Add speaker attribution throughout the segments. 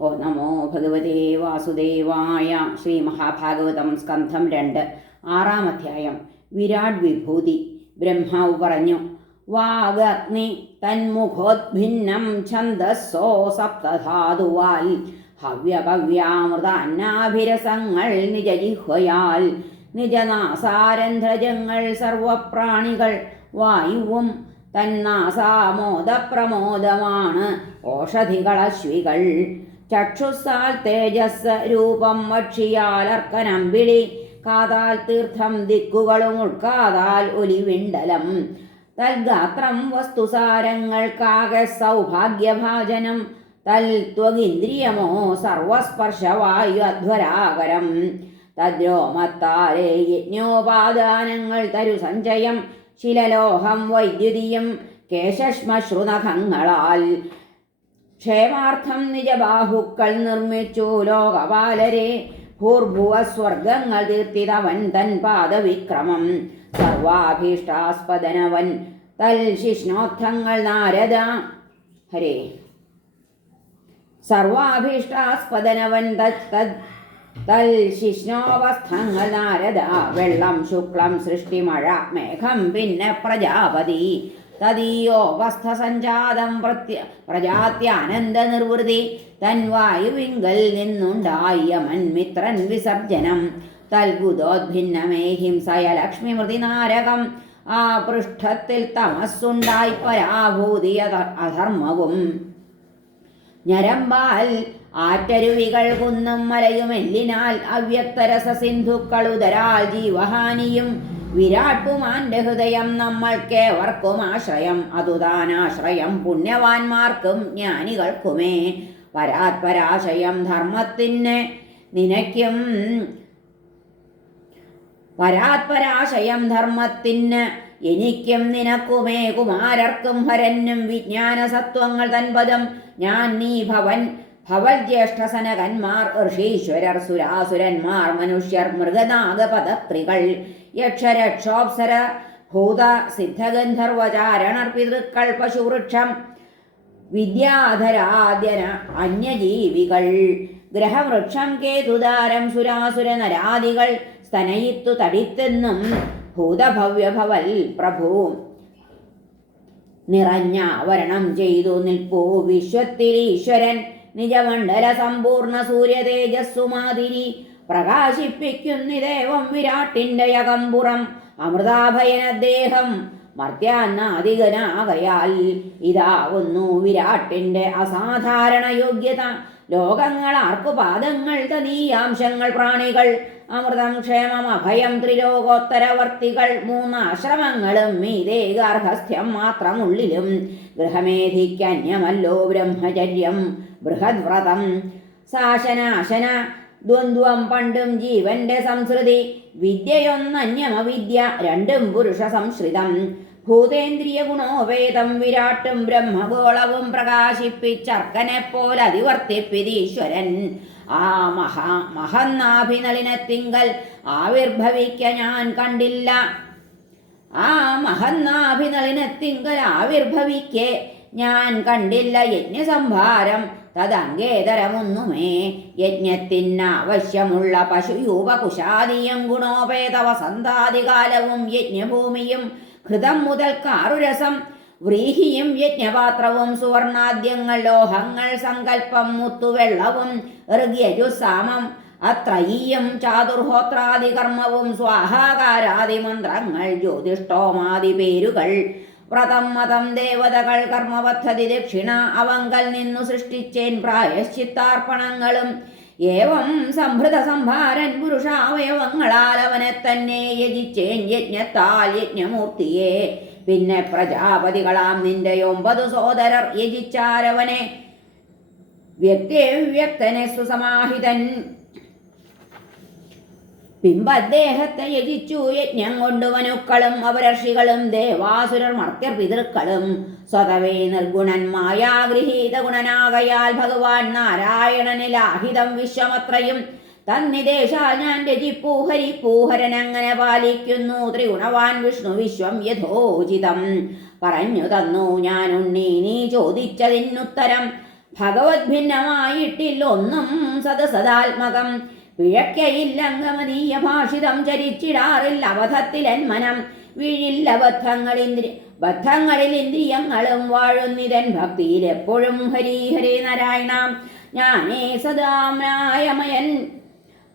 Speaker 1: ഓ നമോ ഭഗവതേ വാസുദേവായ ശ്രീ മഹാഭാഗവതം സ്കന്ധം രണ്ട് ആറാം അധ്യായം. വിരാട് വിഭൂതി. ബ്രഹ്മാവ് പറഞ്ഞു വാഗഗ്നി തന്മുഖോദ്ഭിന്നം ഛന്ദസ്സോ സപ്തധാതുവാൽ. ഹവ്യഭവ്യാമൃതാന്നാഭിരസങ്ങൾ നിജജിഹ്വയാൽ. നിജനാസാരന്ധ്രജങ്ങൾ സർവപ്രാണികൾ വായുവും തന്നാസാമോദപ്രമോദമാണ്. ഓഷധികളശ്വികൾ ചക്ഷുസാൽ തേജസ് രൂപം വക്ഷിയാലർക്കനമ്പിളി കാതാൽ തീർത്ഥം ദിക്കുകളും ഉൾക്കാതാൽ ഒലിവിണ്ടലം. തൽഗാത്രം വസ്തുസാരങ്ങൾക്കാകെ സൗഭാഗ്യഭാജനം. തൽ ത്വഗിന്ദ്രിയമോ സർവസ്പർശവായു അധ്വരാകരം. തദ്രോമത്താലേ യജ്ഞോപാദാനങ്ങൾ തരു സഞ്ചയം. ശിലലോഹം വൈദ്യുതിയും കേശശ്മശ്രുനഖങ്ങളാൽ ക്ഷേമാർത്ഥം നിജബാഹുക്കൾ നിർമ്മിച്ചു ലോകപാലരെ. ഭൂർഭുവ സ്വർഗങ്ങൾ തീർത്തിതവൻ തൻ പാദവിക്രമം. സർവാഭീഷ്ടാസ്പദനവൻ തൽ ശിഷ്ണോത്ഥങ്ങൾ നാരദ. ഹരേ. സർവാഭീഷ്ടാസ്പദനവൻ തത് തൽ ശിഷ്ണോവസ്ഥങ്ങൾ നാരദ. വെള്ളം ശുക്ലം സൃഷ്ടിമഴ മേഘം പിന്നെ പ്രജാപതി. തദീയോവസ്ഥ സഞ്ജാതം പ്രത്യ പ്രജാത്യാനന്ദ നിർവൃതി തൻവായുവിങ്കൽ നിന്നുണ്ടായ മന്മിത്രൻ വിസർജനം. തൽഗുദോദ്ഭിന്നമേ ഹിംസയ ലക്ഷ്മി മൃതിനാരകം ആ പൃഷ്ഠത്തിൽ തമസ്സുണ്ടായി പരാഭൂതി അധർമ്മവും. ഞരമ്പാൽ ആറ്റരുവികൾ കുന്നും മലയും എല്ലിനാൽ അവ്യക്തരസ സിന്ധുക്കളുതരാൽ ജീവഹാനിയും വിരാട്ടുമാന്റെ ഹൃദയം നമ്മൾക്കേവർക്കും ആശ്രയം. അതുതാനാശ്രയം പുണ്യവാന്മാർക്കും ജ്ഞാനികൾക്കുമേ. പരാത്പരാശയം ധർമ്മത്തിന് നിനയ്ക്കും പരാത്പരാശയം ധർമ്മത്തിന് എനിക്കും നിനക്കുമേ. കുമാരർക്കും ഹരനും വിജ്ഞാന സത്വങ്ങൾ തൻപദം. ഞാൻ നീ ഭവൻ ഭവൽ ജ്യേഷ്ഠസനകന്മാർ ഋഷീശ്വരർ സുരാസുരന്മാർ മനുഷ്യർ മൃഗനാഗപദത്രികൾ യക്ഷരക്ഷോപ്സര ഭൂത സിദ്ധഗന്ധർവചാരണർ പിതൃക്കൾ പശുവൃക്ഷം വിദ്യാധരാദ്യന അന്യജീവികൾ ഗ്രഹവൃക്ഷം കേതുദാരം സുരാസുര നരാദികൾ സ്തനയിത്തു തടിത്തെന്നും ഭൂതഭവ്യഭവൽ പ്രഭു നിറഞ്ഞ ആവരണം ചെയ്തു നിൽപ്പൂ വിശ്വത്തിൽ ഈശ്വരൻ നിജമണ്ഡല സമ്പൂർണ സൂര്യ തേജസ്സുമാതിരി പ്രകാശിപ്പിക്കുന്നിദേവം വിരാട്ടിന്റെ യകമ്പുറം അമൃതാഭയനദ്ദേഹം മർത്യാന്നാധികനാകയാൽ ഇതാവുന്നു വിരാട്ടിന്റെ അസാധാരണ യോഗ്യത. ലോകങ്ങൾ ആർക്കുപാദങ്ങൾ തനീയാംശങ്ങൾ പ്രാണികൾ അമൃതം ക്ഷേമം അഭയം ത്രിലോകോത്തരവർത്തികൾ മൂന്നാശ്രമങ്ങളും മീതേ ഗാർഹസ്ഥ്യം മാത്രമുള്ളിലും ഗൃഹമേധിക്കന്യമല്ലോ ബ്രഹ്മചര്യം. ബൃഹദ്വ്രതം. സാശനാശന ദ്വന്ദ്വം പണ്ടും ജീവന്റെ സംസൃതി വിദ്യയൊന്നന്യമവിദ്യ രണ്ടും പുരുഷ സംശ്രിതം ഭൂതേന്ദ്രിയ ഗുണോപേതം വിരാട്ടും ബ്രഹ്മഗോളവും പ്രകാശിപ്പിച്ചർക്കനെ പോലെ അതിവർത്തിപ്പിതീശ്വരൻ. ആ മഹാ മഹന്നാഭിനളിനത്തിങ്കൽ ആവിർഭവിക്ക ഞാൻ കണ്ടില്ല. ആ മഹന്നാഭിനളിനത്തിങ്കൽ ആവിർഭവിക്കെ ഞാൻ കണ്ടില്ല. യജ്ഞസംഭാരം തദംഗേതരമൊന്നുമേ യജ്ഞത്തിനാവശ്യമുള്ള പശുയൂപകുശാദിയും ഗുണോപേത വസന്താദികാലവും യജ്ഞഭൂമിയും ഹൃതം മുതൽ കാറുരസം വ്രീഹിയും യജ്ഞപാത്രവും സുവർണാദ്യങ്ങൾ ലോഹങ്ങൾ സങ്കല്പം മുത്തുവെള്ളവും ഋഗ്യജുസാമം അത്രയീയം ചാതുർഹോത്രാദി കർമ്മവും സ്വാഹാകാരാദി മന്ത്രങ്ങൾ ജ്യോതിഷ്ടോമാദി പേരുകൾ വ്രതം മതം ദേവതകൾ കർമ്മപദ്ധതി ദക്ഷിണ അവങ്കൽ നിന്നു സൃഷ്ടിച്ചേൻ പ്രായശ്ചിത്താർപ്പണങ്ങളും. ഏവം സംഭൃത സംഭാരൻ പുരുഷാവയവങ്ങളാൽ അവനെ തന്നെ യജിച്ചേൻ യജ്ഞത്താൽ യജ്ഞമൂർത്തിയെ. പിന്നെ പ്രജാപതികളാം നിന്റെ ഒമ്പത് സോദരർ യജിച്ചാരവനെ. വ്യക്തിവ്യക്തനെ സുസമാഹിതൻ ബിംബദ്ദേഹത്തെ യജിച്ചു യജ്ഞം കൊണ്ട് മനുക്കളും അവരർഷികളും ദേവാസുരർ മർത്യർ പിതൃക്കളും. സ്വതവേ നിർഗുണന്മായാഗൃഹീത ഗുണനാകയാൽ ഭഗവാൻ നാരായണനിലാഹിതം വിശ്വമത്രയും. തന്നിദേശാൽ ഞാൻ രചിപ്പൂ ഹരിപ്പൂഹരൻ അങ്ങനെ പാലിക്കുന്നു. ത്രിഗുണവാൻ വിഷ്ണു വിശ്വം യഥോചിതം. പറഞ്ഞു തന്നു ഞാൻ ഉണ്ണി നീ ചോദിച്ചതിനുത്തരം. ഭഗവത് ഭിന്നമായിട്ടില്ലൊന്നും സദസദാത്മകം. പിഴക്കയില്ലംഗമതീയ ഭാഷിതം ചരിച്ചിടാറില്ല അവധത്തിലൻ മനം. വീഴില്ല ബദ്ധങ്ങളിന്ദ്രി ബദ്ധങ്ങളിൽ ഇന്ദ്രിയങ്ങളും വാഴുന്നിതൻ ഭക്തിയിൽ എപ്പോഴും ഹരി ഹരേ നാരായണ. ഞാനേ സദാമനായമയൻ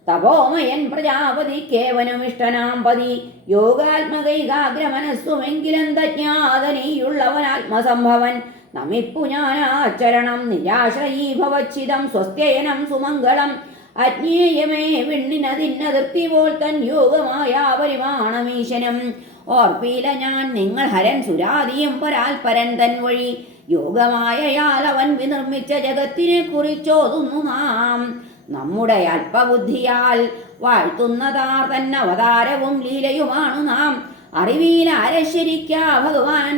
Speaker 1: തപോമയൻ പ്രജാപതി കേവനും ഇഷ്ടനാം പതി. യോഗാത്മകൈകാഗ്രമനസ്സുമെങ്കിലെന്തജ്ഞാതനീയുള്ളവൻ ആത്മസംഭവൻ നമിപ്പു ഞാനാചരണം നിരാശയീ ഭവച്ചിതം സ്വസ്ത്യയനം സുമംഗളം. അജ്ഞേയമേ വിണ്ണിനതിന്നതിർത്തി പോൽ തൻ യോഗമായ പരിമാണമീശനം. ഓർപ്പീല ഞാൻ നിങ്ങൾ ഹരൻ സുരാതിയും പരാൽപരൻ തൻ വഴി. യോഗമായയാൽ അവൻ വിനിർമ്മിച്ച ജഗത്തിനെ കുറിച്ചോതുന്നു നാം. നമ്മുടെ അല്പബുദ്ധിയാൽ വാഴ്ത്തുന്നതാർ തന്നെ അവതാരവും ലീലയുമാണു നാം. അറിവീലാരശ്ശരിക്കാ ഭഗവാൻ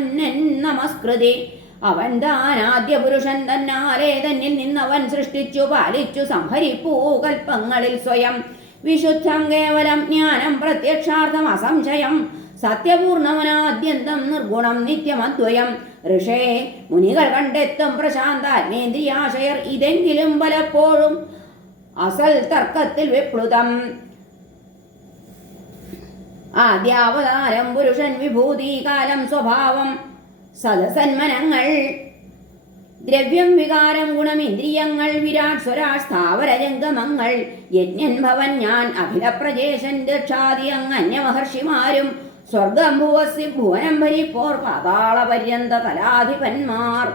Speaker 1: നമസ്കൃതി. അവൻ താൻ ആദ്യ പുരുഷൻ തന്നാലേ തന്നിൽ നിന്നവൻ സൃഷ്ടിച്ചു പാലിച്ചു സംഹരിപ്പൂ കൽപ്പങ്ങളിൽ സ്വയം. വിശുദ്ധം കേവലം ജ്ഞാനം പ്രത്യക്ഷാർത്ഥം അസംശയം സത്യപൂർണവനാദ്യന്തം നിർഗുണം നിത്യമദ്വയം. ഋഷേ മുനികൾ കണ്ടെത്തും പ്രശാന്താജ്ഞേന്ദ്രിയാശയർ ഇതെങ്കിലും പലപ്പോഴും അസൽ തർക്കത്തിൽ വിപ്ലുതം. ആദ്യാവതാരം പുരുഷൻ വിഭൂതി കാലം സ്വഭാവം. സദസന്മനങ്ങൾ. ദ്രവ്യം വികാരം ഗുണമിന്ദ്രിയങ്ങൾ വിരാട് സ്വരാട് സ്ഥാവര ജംഗമങ്ങൾ യജ്ഞൻ ഭവൻ ഞാൻ അഖിലപ്രജേശൻ ദക്ഷാദി അങ്ങന്യ മഹർഷിമാരും സ്വർഗം ഭുവസി ഭുവനം ഭരിപ്പോർ പാതാള പര്യന്ത തലാധിപന്മാർ.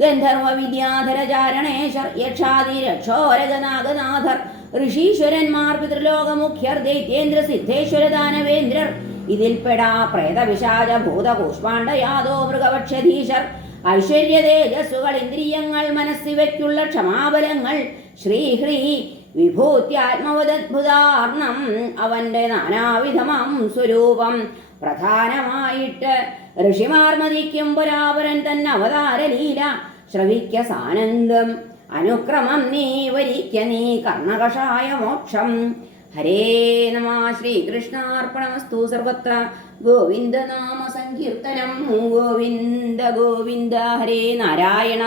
Speaker 1: ഗന്ധർവ വിദ്യാധര ചാരണേശർ യക്ഷാദി രക്ഷോരഗനാഗനാഥർ ഋഷീശ്വരന്മാർ പിതൃലോകമുഖ്യർ ദൈത്യേന്ദ്ര സിദ്ധേശ്വര ദാനവേന്ദ്രർ ഇതിൽപ്പെടാ പ്രേതവിശാച മൃഗപക്ഷധീശർ ഐശ്വര്യ തേജസ്സുകൾ ഇന്ദ്രിയങ്ങൾ മനസ്സിവയ്ക്കുള്ള ക്ഷമാബലങ്ങൾ. ശ്രീ ഹ്രീ വിഭൂത്യാത്മവദ്ഭുതാർണം അവന്റെ നാനാവിധമാം സ്വരൂപം. പ്രധാനമായിട്ട് ഋഷിമാർ മതിക്കും പുരാപരൻ തന്നെ അവതാരലീല. ശ്രവിക്ക സാനന്ദം. അനുക്രമം നീ വരിക്ക നീ കർണകഷായ മോക്ഷം ഹരേ നമ ശ്രീകൃഷ്ണാർപ്പണമസ്തു സർവത്ര. ഗോവിന്ദനാമ സങ്കീർത്തനം. ഗോവിന്ദ ഗോവിന്ദ ഹരേ നാരായണ.